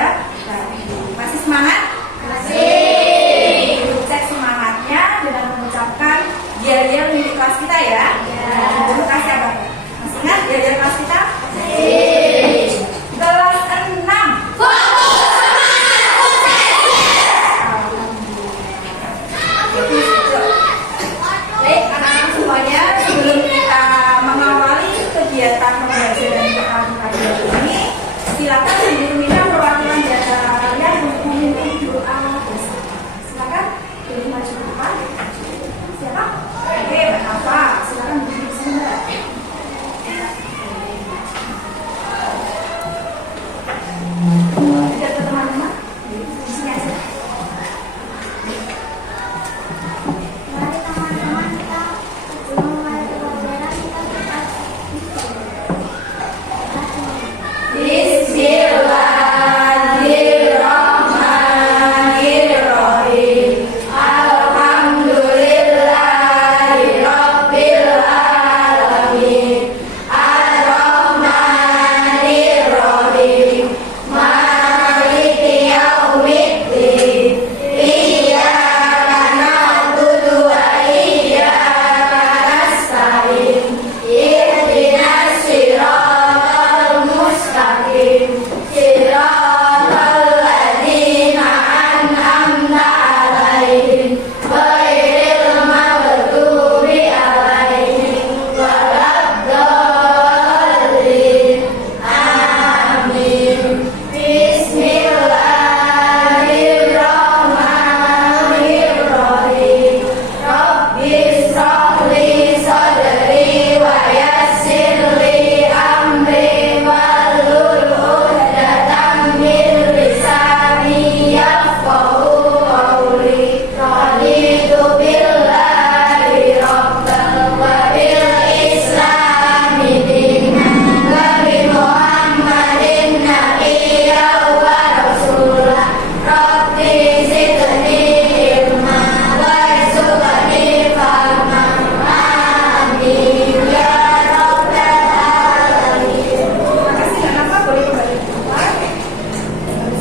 sudah tadi. Masih semangat? Masih. Cek semangatnya dengan mengucapkan yel-yel milik kelas kita ya. Terima kasih Abang. Masih ingat yel-yel kelas kita? Masih. Kelas 6. Baik anak-anak semuanya, sebelum kita mengawali kegiatan pembelajaran pagi ini, silakan Ibu Mina perwakilan dari kalian untuk memimpin doa bersama. Silakan Ibu maju ke depan. Siapa? Oke, apa? Silakan berdiri sebentar. Lihat ke teman-teman. Di sini aja. Mari teman-teman kita memulai pelajaran kita Bismillahirrahmanirrahim. Alhamdulillahirabbil alamin. Ar-Rahmanirrahim. Maliki yaumiddin. Iyyaka na'budu wa iyyaka nasta'in. Ihdinas siratal mustaqim. Siratal ladzina an'amta 'alaihim ghairil maghdubi 'alaihim waladdallin. Amin. Bismillahirrahmanirrahim. Rabbishrah li sadri wa yassir li amri wahlul 'uqdatam min lisani yafqahu qawli. Raditu billahi rabban wa bil islami dinan wa bi Muhammadin nabiyyan wa rasulah. Rabbi zidni ilma warzuqni fahman. Amin ya rabbal alamin. Terima kasih anak-anak, boleh kembali ke tempat.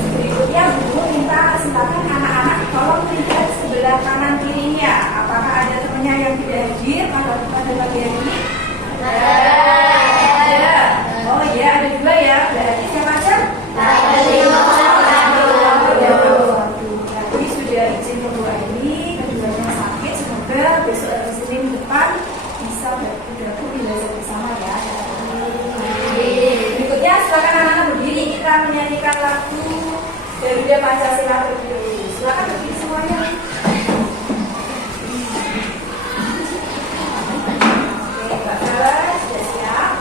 Berikutnya Bu minta silakan anak-anak tolong lihat sebelah kanan kirinya. Apakah ada temannya yang tidak hadir pada pagi hari ini? Ada. Oh iya, ada juga ya. Berarti siapa aja? Tadi sudah izin kedua ini, keduanya sakit. Semoga besok atau Senin depan bisa bergabung belajar bersama ya. Berikutnya silakan anak-anak berdiri, kita menyanyikan lagu Garuda Pancasila berdiri. Silakan berdiri semuanya. Oke, Mbak Sarah sudah siap.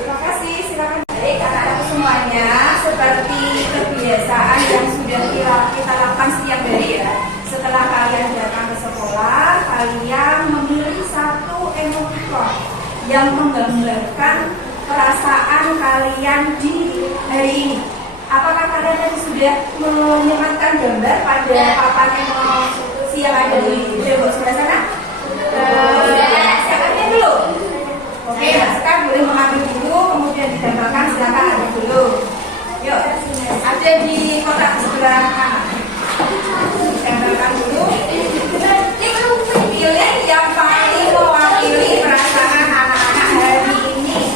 Terima kasih, silakan. Baik anak-anak semuanya, seperti kebiasaan yang sudah kita lakukan setiap hari ya. Setelah kalian datang ke sekolah, kalian memilih satu emoticon yang menggambarkan perasaan kalian di hari ini. Apakah kalian tadi sudah menyematkan gambar pada papan emosi yang ada di tembok sebelah sana? Sudah. Siapanya dulu? Oke, Mas Kak boleh mengambil dulu, kemudian ditempelkan, silakan ambil dulu. Yuk, ada di kotak sebelah kanan. Ditempelkan dulu. Pilih yang paling mewakili perasaan anak-anak hari ini.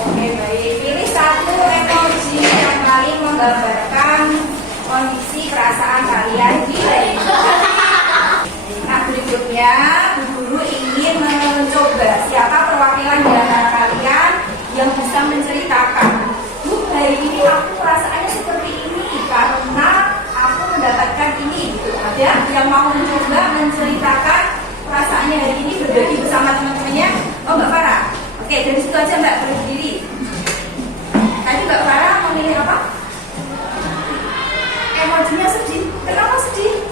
Oke, baik. Pilih satu emoji yang paling menggambarkan kondisi perasaan kalian di lain. Nah, berikutnya Bu Guru ingin mencoba siapa perwakilan di antara kalian yang bisa menceritakan, Bu, hari ini aku perasaannya seperti ini karena aku mendapatkan ini. Gitu. Ada yang mau mencoba menceritakan perasaannya hari ini, berbagi bersama teman-temannya? Oh, Mbak Farah. Oke, dari situ aja Mbak, berdiri. Tadi Mbak Farah memilih apa? Emosinya sedih. Kenapa sedih?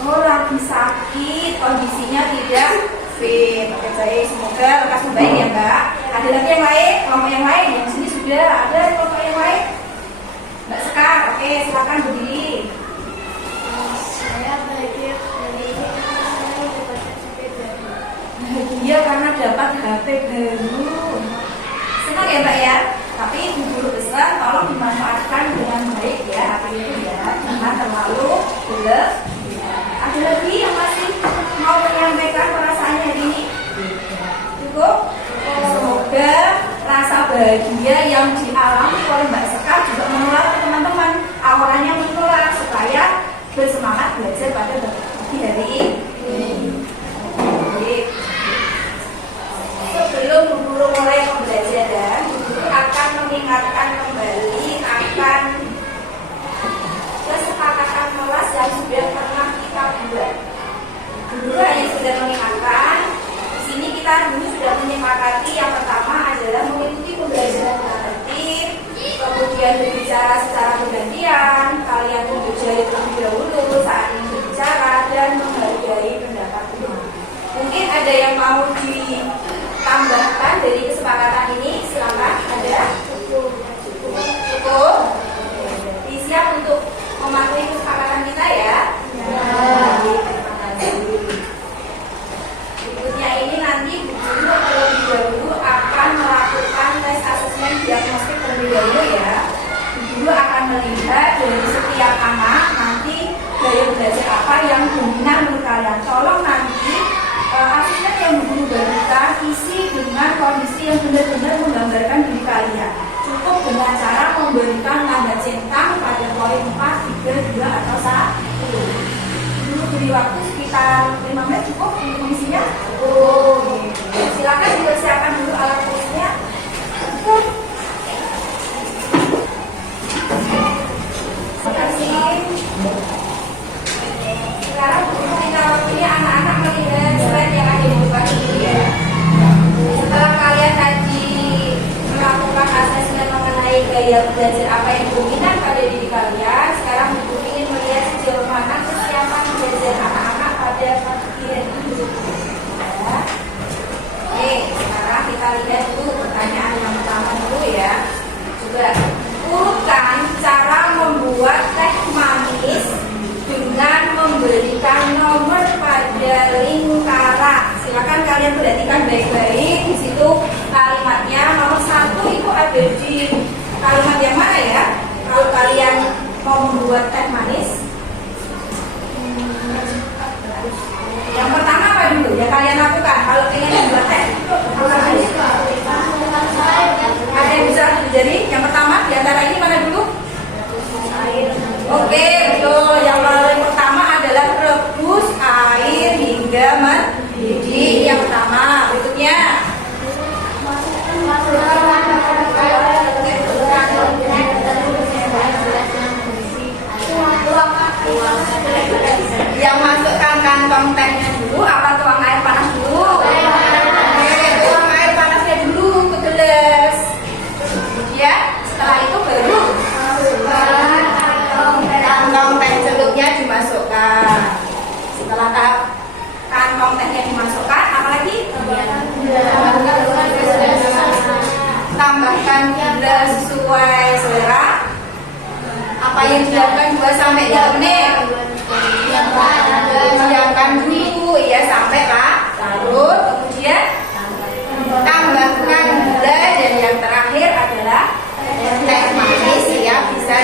Oh, lagi sakit, kondisinya tidak fit. Oke, baik. Semoga lekas membaik ya Mbak. Ada lagi yang lain? Kelompok yang lain? Yang sini sudah ada kelompok yang lain? Mbak Sekar, oke, silakan berdiri. Saya bahagia hari ini karena saya dapat HP baru. Bahagia karena dapat HP baru. Senang ya Mbak ya? Tapi Bu Guru pesan tolong dimanfaatkan dengan baik ya HP itu ya. Jangan terlalu berlebihan. Ada lagi yang masih mau menyampaikan perasaannya hari ini? Cukup? Semoga rasa bahagia yang dialami oleh Mbak Sekar juga menular ke teman-teman. Auranya menular supaya bersemangat belajar pada pagi hari ini. Sebelum Bu Guru mulai pembelajaran, Bu Guru akan mengingatkan kembali akan kesepakatan kelas yang sudah pernah kita buat. Bu Guru hanya sudah mengingatkan. Di sini kita dulu sudah menyepakati yang pertama adalah mengikuti pembelajaran dengan tertib, kemudian berbicara secara bergantian, kalian berbicara terlebih dahulu saat ini berbicara dan menghargai pendapat teman. Mungkin ada yang mau ditambahkan dari kesepakatan ini? Silakan. Ada? Cukup. Jadi siap untuk mematuhi kesepakatan kita ya? Terima kasih. Berikutnya ini nanti Bu Guru terlebih dahulu akan melakukan tes asesmen diagnostik terlebih dahulu ya. Bu Guru akan melihat dari setiap anak nanti gaya belajar apa yang dominan menurut kalian. Tolong nanti asesmen yang Bu Guru berikan isi dengan kondisi yang benar-benar menggambarkan diri kalian. Cukup dengan cara memberikan tanda centang pada poin 4, 3, 2 atau 1. Dulu beri waktu sekitar 5 menit cukup untuk mengisinya. Silakan dipersiapkan dulu alat tulisnya. Terima kasih. Sekarang kita waktunya anak-anak melihat slide yang ada di depan dulu ya. Setelah kalian tadi melakukan asesmen mengenai gaya belajar apa yang dominan pada diri kalian, sekarang Bu ingin melihat sejauh mana kesiapan belajar anak-anak pada pagi hari ini. Oke, sekarang kita lihat dulu pertanyaan yang pertama dulu ya. Coba urutkan cara membuat teh manis dengan memberikan nomor pada lingkaran. Silakan kalian perhatikan baik-baik. Di situ kalimatnya nomor 1 itu ada di kalimat yang mana ya? Kalau kalian mau membuat teh manis, yang pertama apa dulu yang kalian lakukan kalau ingin membuat teh? Ada yang bisa tunjuk jari? Yang pertama di antara ini mana dulu? Oke, betul. Yang paling pertama adalah rebus air hingga mendidih. Yang pertama. Berikutnya yang masukkan kantong tehnya dulu apa tuang air panas dulu? Oke, tuang air panasnya dulu ke gelas. Kemudian setelah itu baru kantong teh celupnya dimasukkan. Setelah tahap kantong tehnya dimasukkan, apalagi? Tambahkan gula sesuai selera. Apa yang dilakukan 2-3 menit? Diamkan dulu ya sampai larut. Kemudian tambahkan gula dan yang terakhir adalah teh manis ya, bisa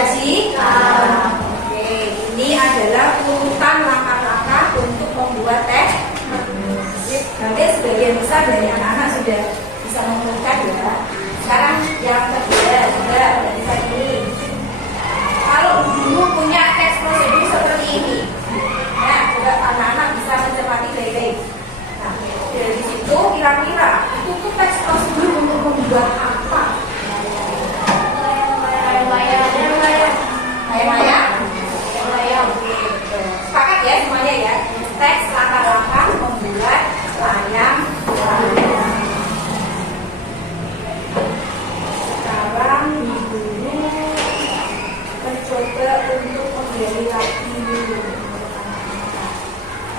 Oke, ini adalah urutan langkah-langkah untuk membuat teh. Nanti sebagian besar dari anak-anak sudah bisa mengurutan ya. Sekarang yang kedua juga dari tadi guru punya teks prosedur seperti ini. Ya, coba anak-anak bisa mencermati baik-baik. Nah, dari situ kira-kira itu tuh teks prosedur untuk membuat apa? Layang-layang. Oke, betul. Sepakat ya semuanya ya. Teks langkah-langkah membuat layang-layang. Sekarang ibu mencoba untuk menggali lagi dulu.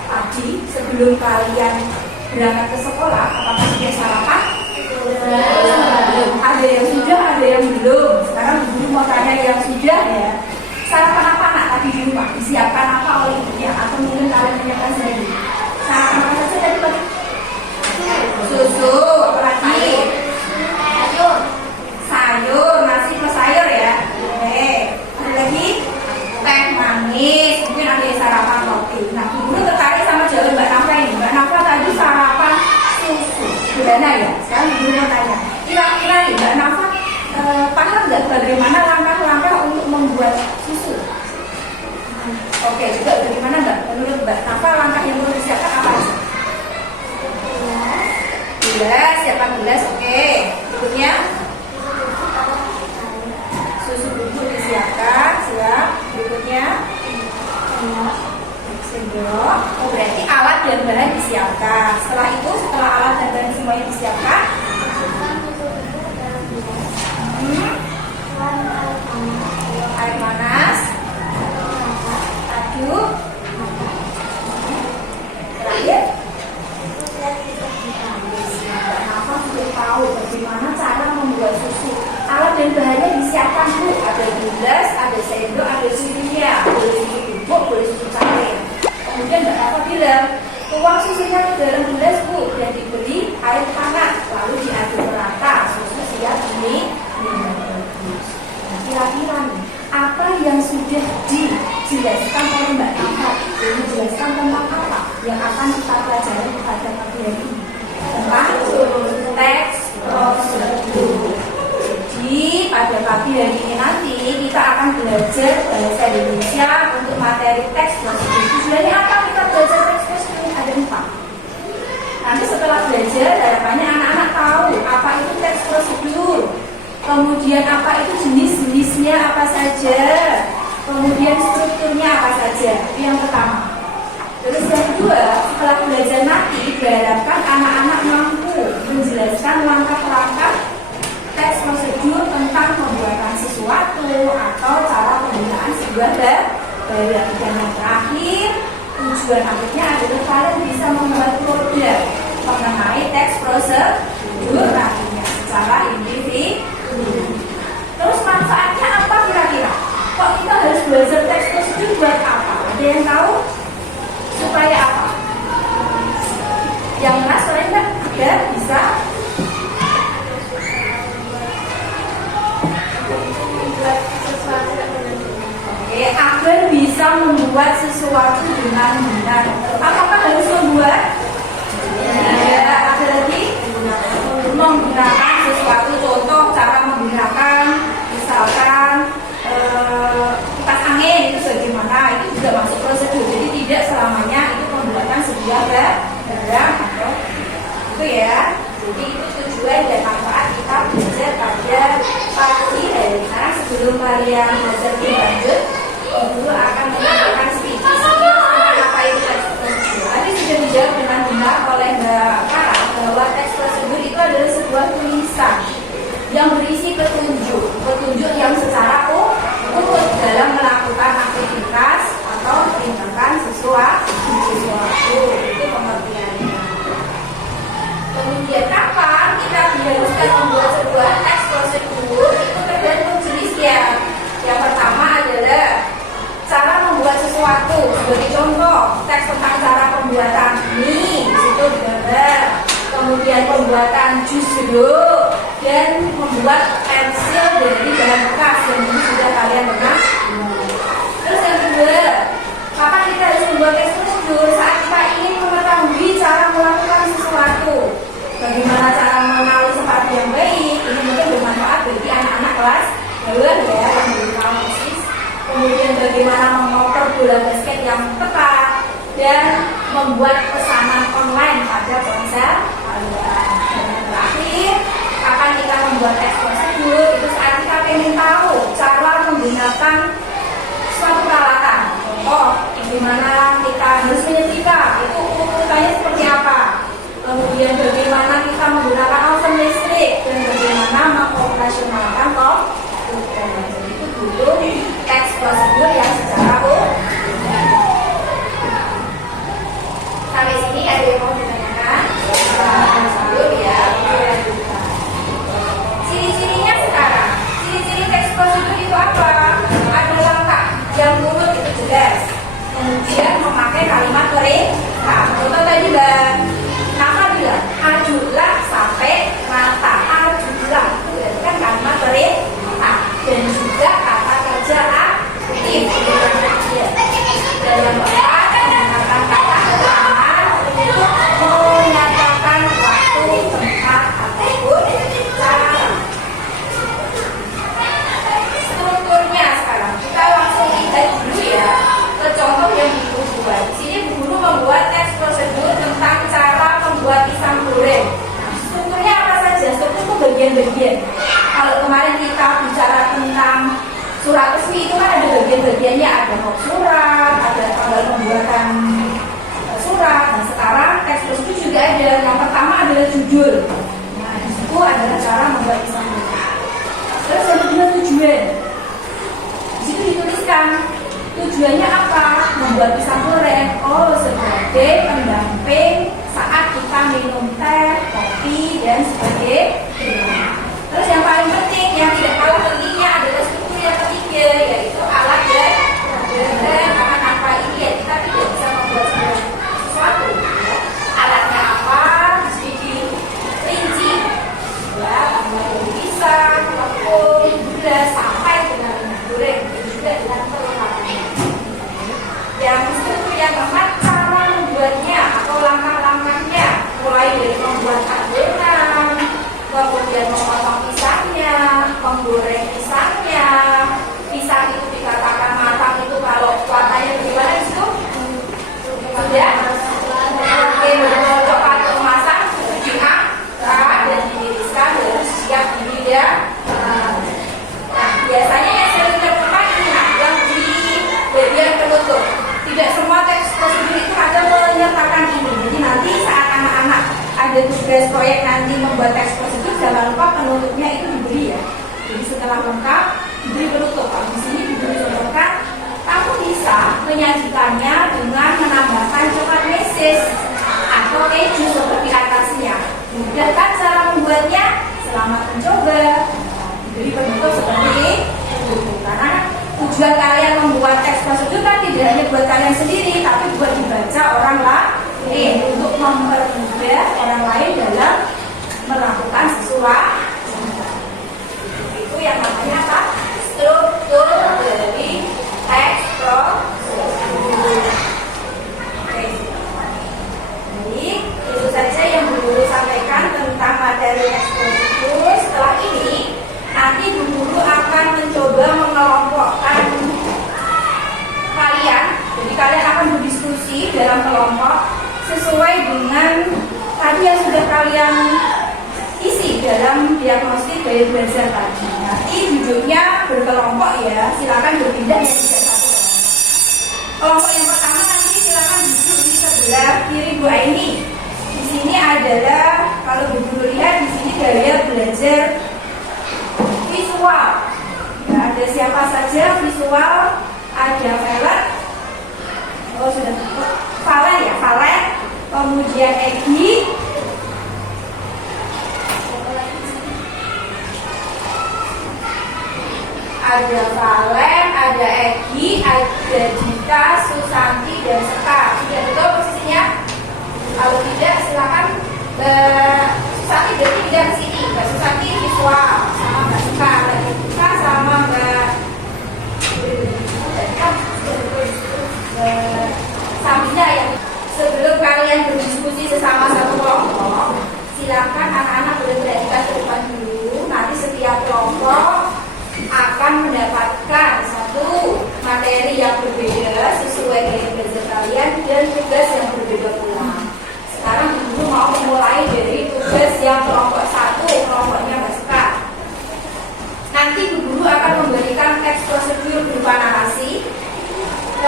Tadi sebelum kalian berangkat ke sekolah, apakah sudah sarapan? Ada yang sudah, ada yang belum. Sekarang ibu mau tanya yang sudah ya. Sarapan apa nak tadi di rumah? Disiapkan apa oleh ibunya? Atau mungkin kalian menyiapkan sendiri? Sarapan apa saja tadi pagi? Susu, apalagi? Sayur, nasi plus sayur ya. Oke. Ada lagi? Teh manis. Mungkin ada yang sarapan roti. Nah, ibu tertarik sama jawaban Mbak Nafa ini. Mbak Nafa tadi sarapan susu. Gimana ya? Sekarang ibu mau tanya. Kira-kira nih Mbak Nafa paham nggak bagaimana langkah-langkah untuk membuat susu? Oke, juga bagaimana Mbak? Menurut Mbak Nafa langkah yang perlu disiapkan apa aja? Gelas, siapkan gelas. Oke. Berikutnya susu bubuk disiapkan, siap. Berikutnya sendok. Oh, berarti alat dan bahan disiapkan. Setelah itu, setelah alat dan bahan semuanya disiapkan, air panas, aduk, terakhir. Kenapa sudah tahu bagaimana cara membuat susu? Alat dan bahannya disiapkan Bu. Ada gelas, ada sendok, ada susunya. Boleh susu bubuk, boleh susu cair. Kemudian Mbak Rafa bilang, tuang susunya ke dalam gelas Bu dan diberi air hangat, lalu diaduk merata. Susu siap diminum. Nah, kira-kira nih, apa yang sudah dijelaskan oleh Mbak Rafa? Dijelaskan tentang apa yang akan kita pelajari pada pagi hari ini? Tentang teks prosedur. Jadi pada pagi hari ini nanti kita akan belajar bahasa Indonesia untuk materi teks prosedur. Sebenarnya apa kita belajar teks prosedur? Ada 4. Nanti setelah belajar harapannya anak-anak tahu apa itu teks prosedur. Kemudian apa itu jenis-jenisnya apa saja. Kemudian strukturnya apa saja. Itu yang pertama. Terus yang kedua, setelah belajar nanti diharapkan anak-anak mampu menjelaskan langkah-langkah teks prosedur tentang pembuatan sesuatu atau cara penggunaan sebuah barang. Dan yang terakhir, tujuan akhirnya adalah kalian bisa membuat produk mengenai teks prosedur nantinya secara individu. Terus manfaatnya apa kira-kira? Kok kita harus belajar teks prosedur buat apa? Ada yang tahu? Supaya apa? Yang mana sore enggak? Agar bisa Membuat sesuatu Oke, agar bisa membuat sesuatu dengan benar. Apakah harus membuat? Ya, ada lagi? Menggunakan sesuatu. Contoh cara menggunakan, misalkan kipas angin itu bagaimana? Itu juga masuk prosedur. Jadi tidak selamanya itu pembuatan sebuah barang atau itu ya. Jadi itu tujuan dan manfaat kita belajar pada pagi hari. Sekarang sebelum kalian belajar lebih lanjut, Ibu akan menyampaikan speech tentang apa itu teks prosedur. Tadi sudah dijawab dengan benar oleh Mbak Farah bahwa teks prosedur itu adalah sebuah tulisan yang berisi petunjuk yang secara urut dalam melakukan aktivitas atau tindakan sesuatu. Itu pengertiannya. Kemudian kapan kita diharuskan membuat sebuah teks prosedur itu tergantung jenisnya. Yang pertama adalah cara membuat sesuatu. Sebagai contoh, teks tentang cara pembuatan mie, di situ digambar. Kemudian pembuatan jus jeruk dan membuat pensil dari bahan bekas yang ini sudah kalian pernah. Terus yang kedua, kapan kita harus membuat teks prosedur? Saat kita ingin mengetahui cara melakukan sesuatu. Bagaimana cara mengenali sepatu yang baik? Ini mungkin bermanfaat bagi anak-anak kelas 2 ya, yang belum tahu persis. Kemudian bagaimana mengoper bola basket yang tepat, dan membuat pesanan online pada ponsel kalian. Dan yang terakhir, kapan kita membuat teks prosedur, itu saat kita ingin tahu cara menggunakan suatu peralatan. Contoh, bagaimana kita harus menyetrika, itu urutannya seperti apa. Kemudian bagaimana kita menggunakan alat listrik, dan bagaimana mengoperasionalkan komputer. Jadi itu dulu teks prosedur yang secara umum. Sampai sini ada yang mau ditanyakan? Sebelum ya, ciri-cirinya sekarang. Ciri-ciri teks prosedur itu apa? Ada langkah yang urut itu jelas. Kemudian memakai kalimat perintah. Contoh tadi Mbak Nafa bilang, ajulah sampai rata. Ajulah, itu kan kalimat perintah. Dan juga kata kerja aktif. Dan yang keempat, menggunakan kata keterangan untuk menyatakan waktu, tempat, ataupun cara. Strukturnya sekarang kita langsung lihat dulu ya ke contoh yang Ibu buat. Di sini Bu Guru membuat teks prosedur tentang cara membuat pisang goreng. Nah, strukturnya apa saja? Struktur itu bagian-bagian. Kalau kemarin kita bicara tentang surat resmi itu kan ada bagian-bagiannya, ada hok surat, ada tanggal pembuatan surat. Dan sekarang teks prosedur juga ada. Yang pertama adalah judul. Nah, di situ adalah cara membuat pisang goreng. Terus yang kedua tujuan. Di situ dituliskan tujuannya apa? Membuat pisang goreng. Oh, sebagai pendamping saat kita minum teh, kopi, dan sebagainya. Terus yang paling penting, yang tidak kalah pentingnya adalah struktur yang ketiga, yaitu alat dan akan apa ini ya, kita tidak bisa membuat sesuatu. Alatnya apa? Sedikit rinci, ya, mulai pisang, tepung, gula, sampai dengan minyak goreng, dan juga dengan perlengkapannya. Yang struktur yang keempat, cara membuatnya atau langkah-langkahnya, mulai dari membuat adonan, kemudian memotong pisangnya, menggoreng pisangnya. Pisang itu dikatakan matang itu kalau warnanya bagaimana itu? Sudah coklat keemasan diangkat dan ditiriskan dan siap dihidang. Nah, biasanya yang sering terlupa ini yang di bagian penutup. Tidak semua teks prosedur itu ada menyertakan ini. Jadi nanti saat anak-anak ada tugas proyek nanti membuat teks prosedur, jangan lupa penutupnya itu diberi ya. Jadi setelah lengkap diberi penutup. Kalau di sini diberi contohkan, kamu bisa menyajikannya dengan menambahkan coklat meses atau keju seperti atasnya. Mudah kan cara membuatnya? Selamat mencoba. Diberi penutup seperti itu. Karena tujuan kalian membuat teks prosedur kan tidak hanya buat kalian sendiri, tapi buat dibaca orang lain, untuk mempermudah orang lain dalam melakukan sesuatu. Itu yang namanya apa? Struktur dari teks prosedur. Jadi itu saja yang Bu Guru sampaikan tentang materi teks prosedur. Setelah ini nanti Bu Guru akan mencoba mengelompokkan kalian. Jadi kalian akan berdiskusi dalam kelompok sesuai dengan tadi yang sudah kalian isi dalam diagnostik gaya belajar tadi. Nanti duduknya berkelompok ya, silakan berpindah yang tidak satu. Kelompok yang pertama nanti silakan duduk di sebelah kiri Bu Aini. Di sini adalah kalau Bu Guru lihat di sini gaya belajar visual. Ya, ada siapa saja visual? Ada Valen. Oh sudah, Valen ya, Valen. Kemudian Egi. Ada Valen, ada Egi, ada Dita, Susanti, dan Sekar. Sudah betul posisinya? Kalau tidak silakan Susanti berarti tidak ke sini. Mbak Susanti visual sama Mbak Sekar, Mbak Dita sama Mbak Sabina ya. Sebelum kalian berdiskusi sesama satu kelompok, silakan anak-anak bergerak ke depan dulu. Nanti setiap kelompok akan mendapatkan satu materi yang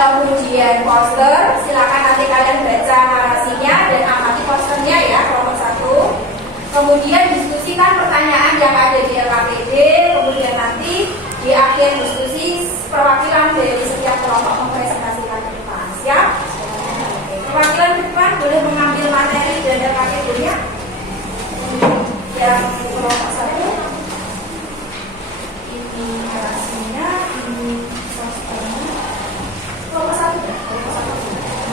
Kemudian poster, silakan nanti kalian baca narasinya dan amati posternya ya, kelompok 1. Kemudian diskusikan pertanyaan yang ada di LKPD. Kemudian nanti di akhir diskusi perwakilan dari setiap kelompok mempresentasikan ke depan. Siap? Perwakilan ke depan boleh mengambil materi dan LKPD-nya. Yang kelompok 1 ini narasinya, ini posternya. Kelompok 1 ya? Kelompok 1.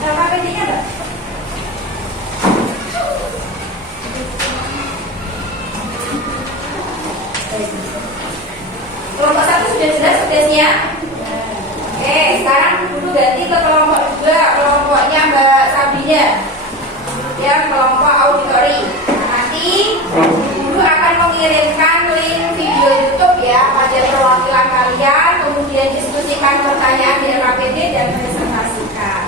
LKPD-nya enggak? Kelompok 1 sudah jelas tugasnya. Oke, sekarang dulu ganti ke kelompok 2, kelompoknya Mbak Sabinya. Yang kelompok auditori. Nah, nanti guru akan mengirimkan link video YouTube ya pada perwakilan kalian, kemudian diskusikan pertanyaan di LKPD dan presentasikan.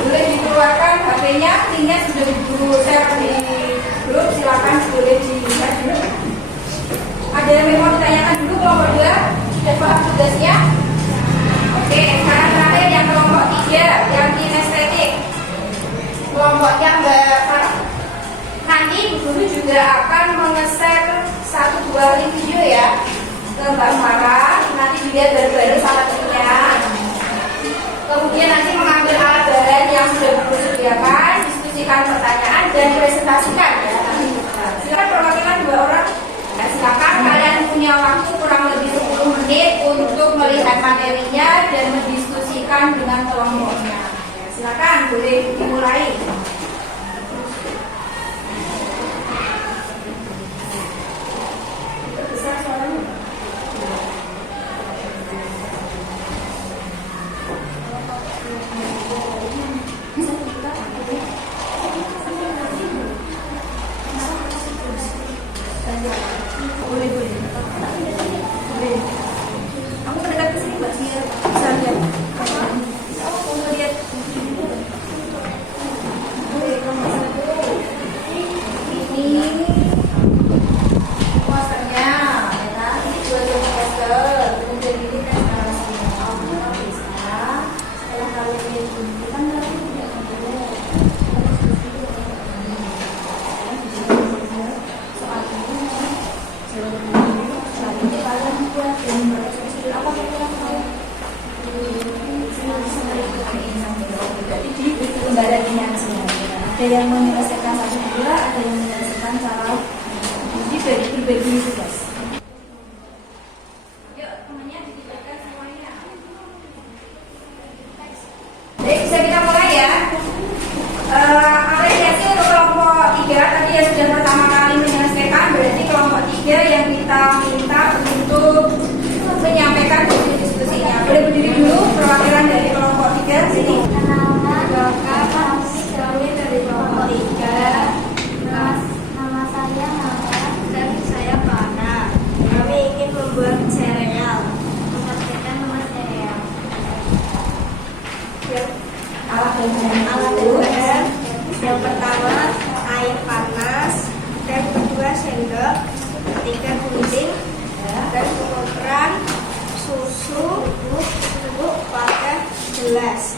Boleh dikeluarkan HP-nya, linknya sudah diburu share di grup, silakan boleh dilihat dulu. Ada yang mau ditanyakan dulu kelompok 2? Sudah paham tugasnya? Oke, sekarang terakhir yang kelompok 3, yang kinestetik. Kelompoknya Mbak Farah. Nanti guru juga akan menge-share 1-2 link video ya ke Mbak Farah. Nanti dilihat bareng-bareng sama temennya. Kemudian nanti mengambil alat bahan yang sudah guru sediakan, diskusikan pertanyaan dan presentasikan ya. Silakan perwakilan 2 orang. Nah, silakan kalian punya waktu kurang lebih 10 menit untuk melihat materinya dan mendiskusikan dengan kelompoknya. Ya, silakan boleh dimulai. Besar suaranya. Boleh. Kamu mendekat ke sini Mbak biar bisa lihat. Kamu lihat. Boleh, kamu ini posternya, ya kan? Ini 2 poster. Kemudian ini tes narasinya. Bisa. Setelah kalian lihat ini kan nanti tidak boleh. Soal ini ada yang menyelesaikan 1-2, ada yang menyelesaikan cara berbagi tugas. Yuk, temannya dilibatkan semuanya. Baik, bisa kita mulai ya. Apresiasi untuk kelompok 3 tadi yang sudah pertama kali menyelesaikan, berarti kelompok 3 yang kita minta untuk menyampaikan diskusinya. Boleh berdiri dulu perwakilan dari kelompok 3 sini. Kami dari kelompok 3. Nama saya Nara dan saya Pana. Kami ingin membuat sereal. Mempersiapkan nama sereal. Alat dan bahan yang pertama air panas, dan kedua sendok, ketiga gunting, dan kemudian susu bubuk pada gelas.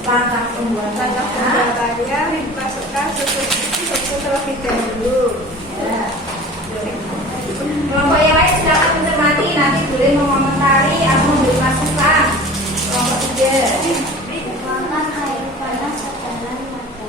Langkah pembuatannya dimasukkan susu terlebih dahulu. Ya. Kelompok yang lain silakan mencermati, nanti boleh mengomentari atau memberi masukan. Kelompok 3. Makan air panas sedalam mata.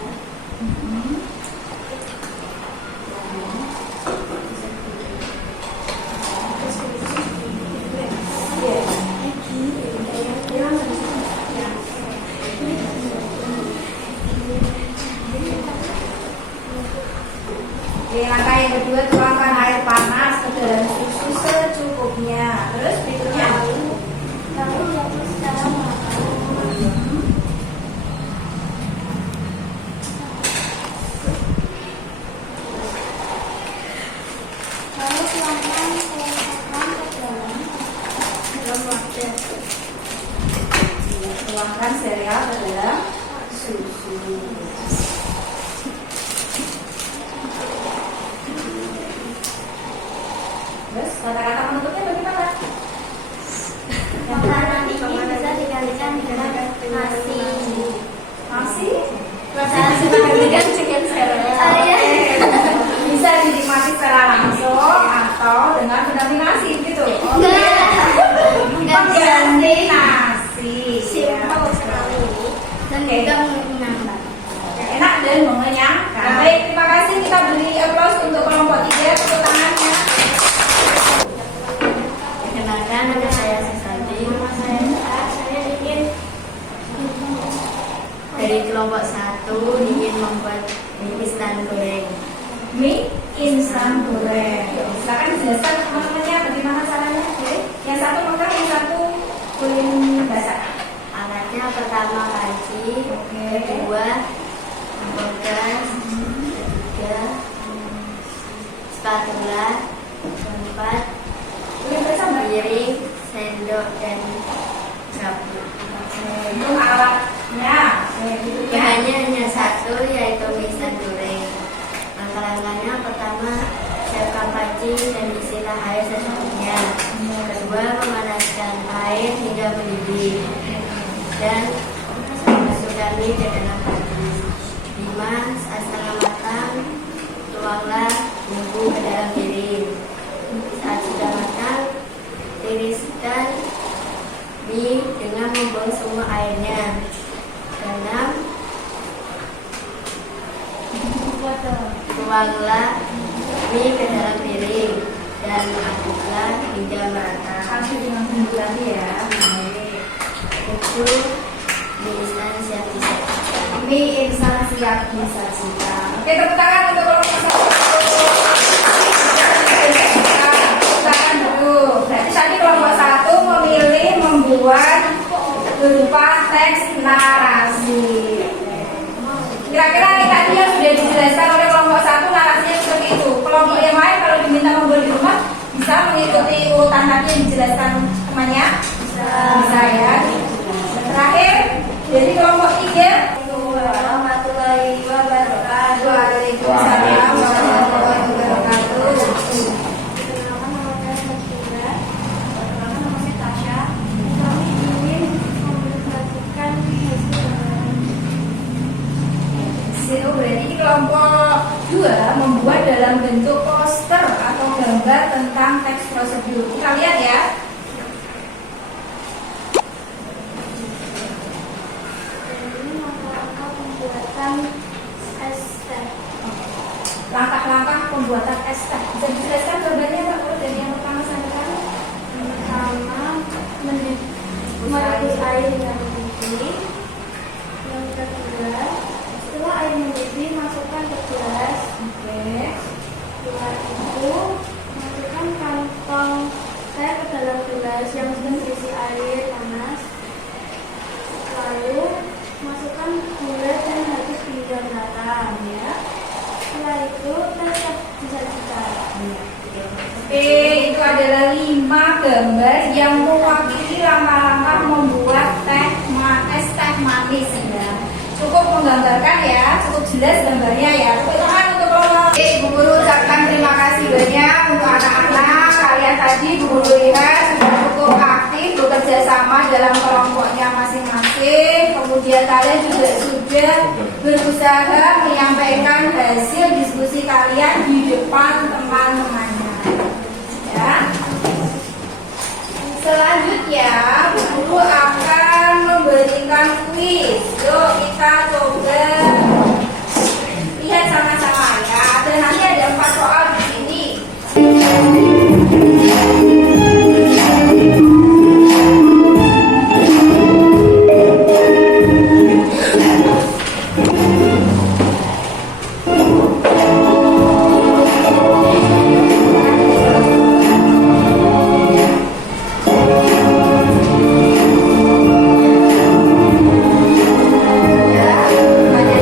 Langkah yang kedua, tuangkan air panas ke dalam susu secukupnya. Terus berikutnya Lalu rebus dalam mata. Lalu pelan-pelan masukkan ke dalam wadah. tuangkan sereal ke dalam susu. Nasi. Nasi? Nasi dengan chicken sereal. Bisa dinikmati secara langsung atau dengan pendamping nasi gitu. Pengganti nasi. Simpel sekali dan juga menyenangkan. Enak dan mengenyangkan. Baik, terima kasih. Kita beri aplaus untuk kelompok 3. Tepuk tangannya. Perkenalkan, nama saya Susanti. Nama saya Saat. Saya ingin dari kelompok 1 ingin membuat mie instan goreng. Mie instan goreng. Silakan dijelaskan teman-temannya bagaimana caranya. Oke. Yang satu maka yang satu kulit basah. Alatnya pertama panci, Oke. kedua gas, ketiga spatula, keempat Kulit basah mbak. piring, sendok dan sapu. Itu alatnya. Berikutnya. Bahannya hanya satu, yaitu mie instan goreng. Langkah-langkahnya pertama siapkan panci dan isilah air secukupnya. Kedua, memanaskan air hingga mendidih dan masukkan mie ke dalam panci. 5. Saat setengah matang, tuanglah bumbu ke dalam piring. Saat sudah matang, tiriskan mie dengan membuang semua airnya. 6. Tuanglah mie ke dalam piring dan aduklah hingga merata. Kasih dengan bumbu tadi ya. Baik. 7. Mie instan siap disajikan. Mie instan siap disajikan. Oke, tepuk tangan untuk kelompok 1. Silakan dulu. Berarti tadi kelompok 1 memilih membuat berupa teks narasi. Kira-kira ini tadi yang sudah dijelaskan oleh kelompok 1 narasinya seperti itu. Kelompok yang lain kalau diminta membuat di rumah bisa mengikuti urutan tadi yang dijelaskan temannya. Bisa ya. Terakhir dari kelompok 3. Warahmatullahi wabarakatuh. Waalaikumsalam warahmatullahi wabarakatuh. Perkenalkan, nama saya Satkira. Perkenalkan, nama saya Tasya. Kami ingin mempresentasikan hasil Berarti di kelompok 2 membuat dalam bentuk poster atau gambar tentang teks prosedur. Kita lihat ya. ini langkah-langkah pembuatan es teh. Langkah-langkah pembuatan es teh. Bisa dijelaskan gambarnya Pak Kalau dari yang pertama sampai sekarang? Yang pertama, merebus air hingga mendidih. Yang kedua, setelah air mendidih, masukkan ke gelas. Oke. Setelah itu, masukkan kantong teh ke dalam gelas yang sudah berisi air panas. Lalu, masukkan gula dan habis hingga merata. Ya. Setelah itu, teh siap disajikan. Oke, itu adalah 5 gambar yang mewakili langkah-langkah membuat es teh manis ya. Cukup menggambarkan ya, cukup jelas gambarnya ya. Tepuk tangan untuk kelompok. Oke, Bu Guru ucapkan terima kasih banyak untuk anak-anak. Kalian tadi Bu Guru lihat sudah cukup aktif bekerja sama dalam kelompoknya masing-masing. Kemudian kalian juga sudah berusaha menyampaikan hasil diskusi kalian di depan teman-temannya. Ya. Selanjutnya, Bu Guru akan memberikan kuis. Yuk kita coba lihat sama-sama ya. Dan nanti ada 4 soal di sini. Ya,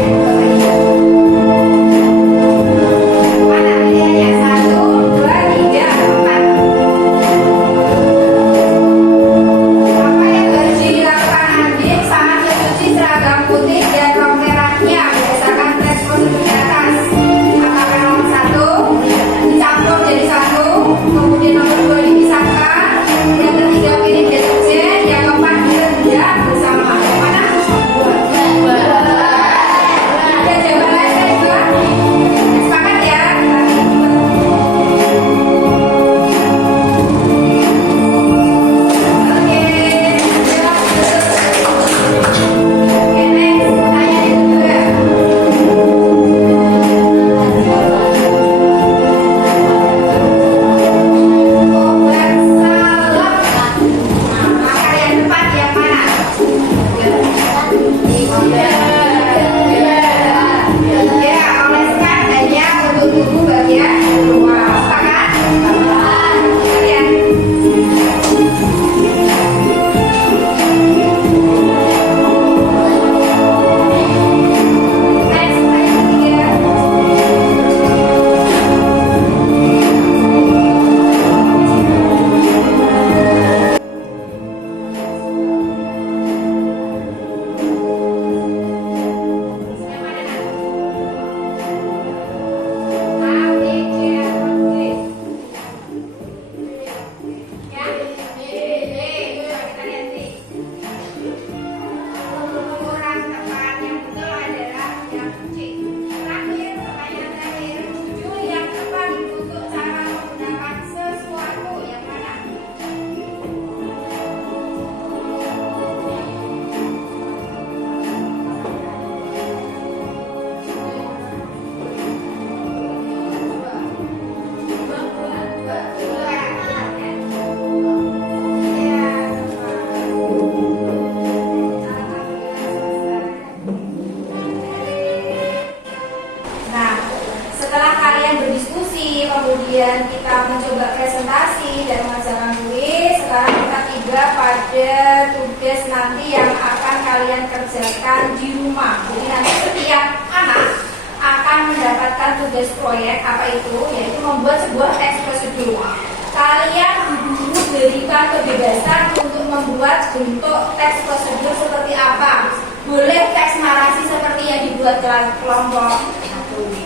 yang berdiskusi, kemudian kita mencoba presentasi dan mengerjakan kuis. Sekarang kita tiba pada tugas nanti yang akan kalian kerjakan di rumah. Jadi nanti setiap anak akan mendapatkan tugas proyek apa itu, yaitu membuat sebuah teks prosedur. Kalian dulu berikan kebebasan untuk membuat bentuk teks prosedur seperti apa. Boleh teks narasi seperti yang dibuat kelompok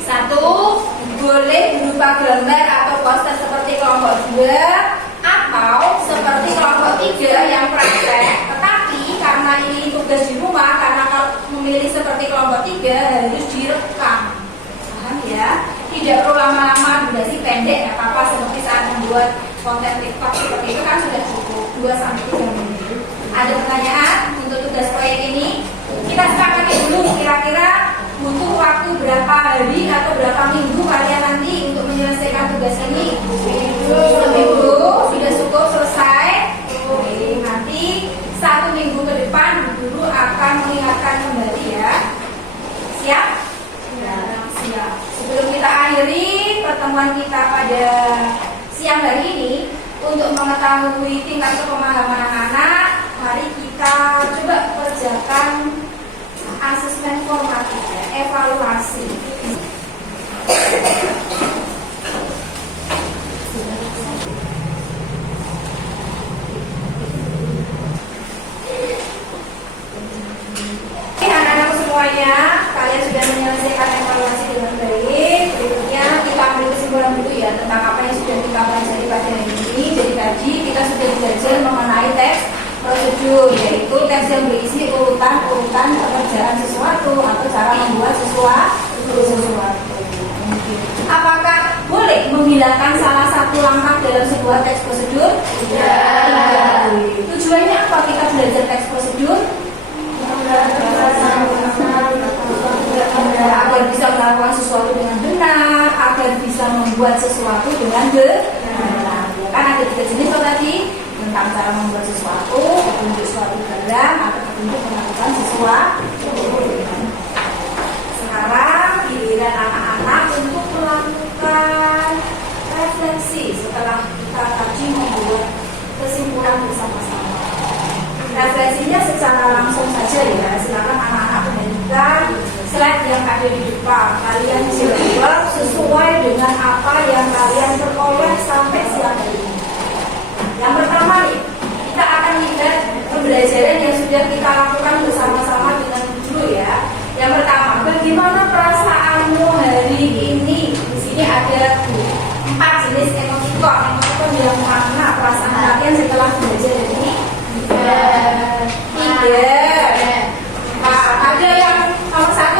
satu, boleh berupa gambar atau poster seperti kelompok 2, atau seperti kelompok 3 yang praktek. Tetapi karena ini tugas di rumah, karena kalau memilih seperti kelompok 3 harus direkam. Paham ya? Tidak perlu lama-lama, durasi pendek, nggak apa-apa, seperti saat membuat konten TikTok seperti itu kan sudah cukup 2-3 menit. Ada pertanyaan untuk tugas proyek ini? Kita sepakati dulu kira-kira butuh waktu berapa hari atau berapa minggu kalian nanti untuk menyelesaikan tugas ini? Seminggu sudah cukup selesai. Nanti 1 minggu ke depan guru akan mengingatkan kembali ya. Siap? Ya, siap. Sebelum kita akhiri pertemuan kita pada siang hari ini, untuk mengetahui tingkat kepemahaman anak-anak, mari kita coba kerjakan asesmen formatif ya, evaluasi. Anak-anak semuanya, kalian sudah menyelesaikan evaluasi dengan baik. Berikutnya kita ambil kesimpulan dulu ya tentang apa yang sudah kita pelajari pada hari ini. Jadi tadi kita sudah belajar mengenai teks prosedur, yaitu teks yang berisi urutan-urutan pekerjaan sesuatu atau cara membuat sesuatu. Apakah boleh menghilangkan salah satu langkah dalam sebuah teks prosedur? Tidak. Tujuannya apa kita belajar teks prosedur? Agar bisa melakukan sesuatu dengan benar, agar bisa membuat sesuatu dengan benar. Kan ada 3 jenis tadi, tentang cara membuat sesuatu, petunjuk suatu barang, atau petunjuk melakukan sesuatu. Sekarang giliran anak-anak untuk melakukan refleksi setelah kita tadi membuat kesimpulan bersama-sama. Refleksinya secara langsung saja ya, silakan anak-anak membagikan slide yang ada di depan. Kalian jawab sesuai dengan apa yang kalian peroleh sampai siang ini. Yang pertama nih, kita akan lihat pembelajaran yang sudah kita lakukan bersama-sama dengan guru ya. Yang pertama, bagaimana perasaanmu hari ini? Di sini ada 4 jenis emotikon. Emotikon yang mana perasaan kalian setelah belajar ini? 3. Ada yang nomor 1?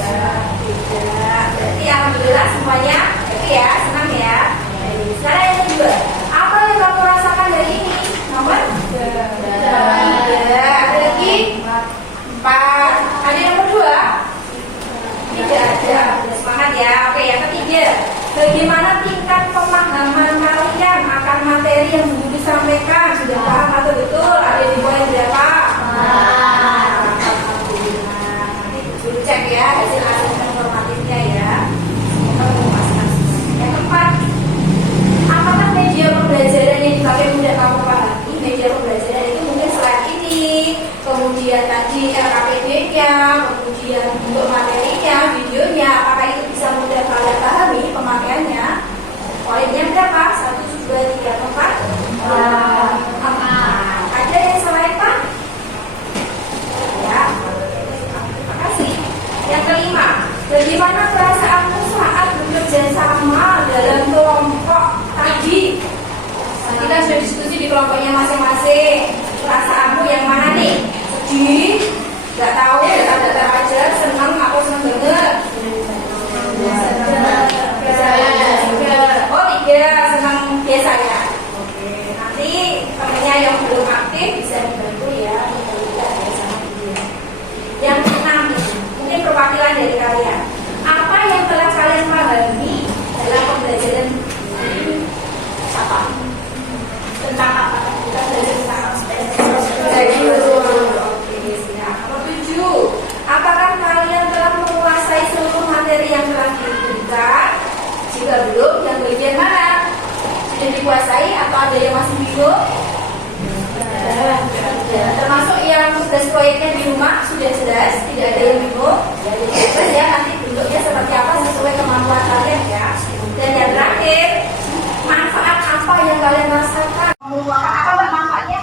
Tidak. Berarti alhamdulillah semuanya happy ya, senang ya. Sekarang yang kedua, apa yang kamu rasakan dari ini? Nomor 3. Ada lagi? 4. Ada yang nomor 2? Tidak ada. Semangat ya. Oke, yang ketiga, bagaimana tingkat pemahaman kalian akan materi yang dulu disampaikan? Sudah paham atau betul? Ada di poin berapa? Alhamdulillah. Nanti dulu cek ya hasil asesmen formatifnya ya. Semoga memuaskan. Yang keempat, apakah media pembelajaran yang dipakai mudah kamu pahami? Media pembelajaran itu mungkin slide ini, kemudian tadi LKPD-nya, kemudian untuk materinya, videonya, apakah itu bisa mudah kalian pahami pemakaiannya? Poinnya berapa? 1, 2, 3, 4. Ada yang selain Pak? Ya, terima kasih. Yang kelima, bagaimana perasaanmu saat bekerja sama dalam kelompok tadi? Kita sudah diskusi di kelompoknya masing-masing. Perasaanmu yang mana nih? Sedih? Gak tahu, data-data aja, senang atau senang banget? Oh 3, senang biasa ya. Oke, nanti temennya yang belum aktif bisa dibantu ya. Yang keenam, mungkin perwakilan dari kalian. Apa yang telah kalian pahami dalam pembelajaran apa? Tentang apa? Kita belajar tentang apa? Oke, siap. Nomor 7, apakah kalian telah menguasai Ibu? Termasuk yang tugas proyeknya di rumah sudah jelas, tidak ada yang bingung. Terus ya nanti bentuknya seperti apa sesuai kemampuan kalian ya. Dan yang terakhir, manfaat apa yang kalian rasakan? Meluangkan apa Mbak manfaatnya?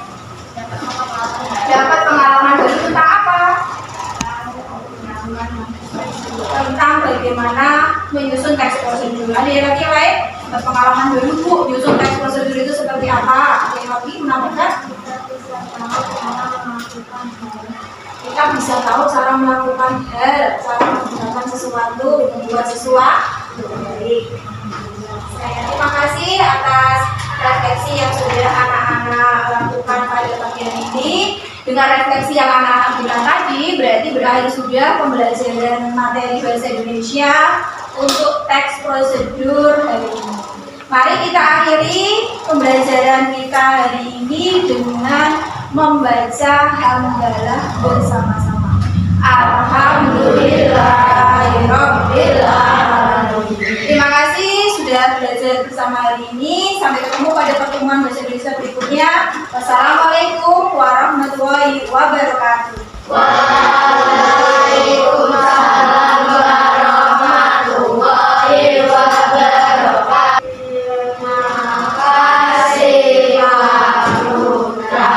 Dapat pengalaman baru tentang apa? Tentang bagaimana menyusun teks prosedur. Ada yang lagi lain? Dapat pengalaman baru Bu, menyusun teks prosedur itu seperti apa? Ada yang lagi menambahkan? Kita bisa tahu cara melakukan hal, cara menggunakan sesuatu, membuat sesuatu. Baik. Terima kasih atas refleksi yang sudah anak-anak lakukan pada bagian ini. Dengan refleksi yang anak-anak bilang tadi, berarti berakhir sudah pembelajaran materi bahasa Indonesia untuk teks prosedur hari ini. Mari kita akhiri pembelajaran kita hari ini dengan membaca hamdalah bersama-sama. Alhamdulillahirabbil alamin. Terima kasih sudah belajar bersama hari ini. Sampai ketemu pada pertemuan bahasa Indonesia berikutnya. Wassalamualaikum warahmatullahi wabarakatuh. Waalaikumsalam warahmatullahi wabarakatuh. Terima kasih Pak Putra.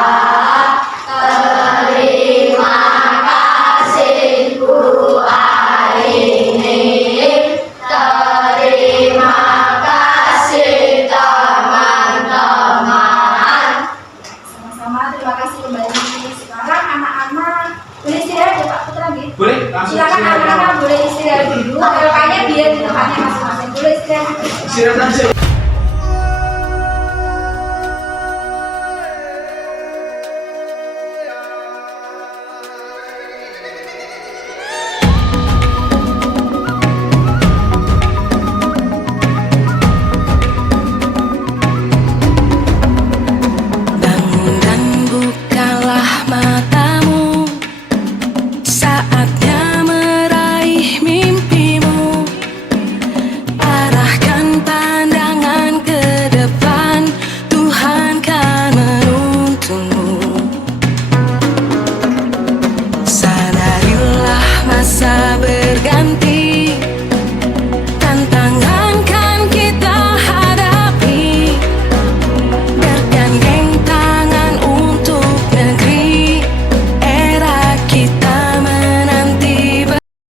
Terima kasih Bu Aini. Terima kasih teman-teman. Sama-sama, terima kasih kembali. Sekarang anak-anak boleh istirahat ya Pak Putra gitu? Boleh, langsung Silakan istirahat. anak-anak boleh istirahat dulu. Kakaknya biar di tempatnya masing-masing. Boleh istirahat. Istirahat aja.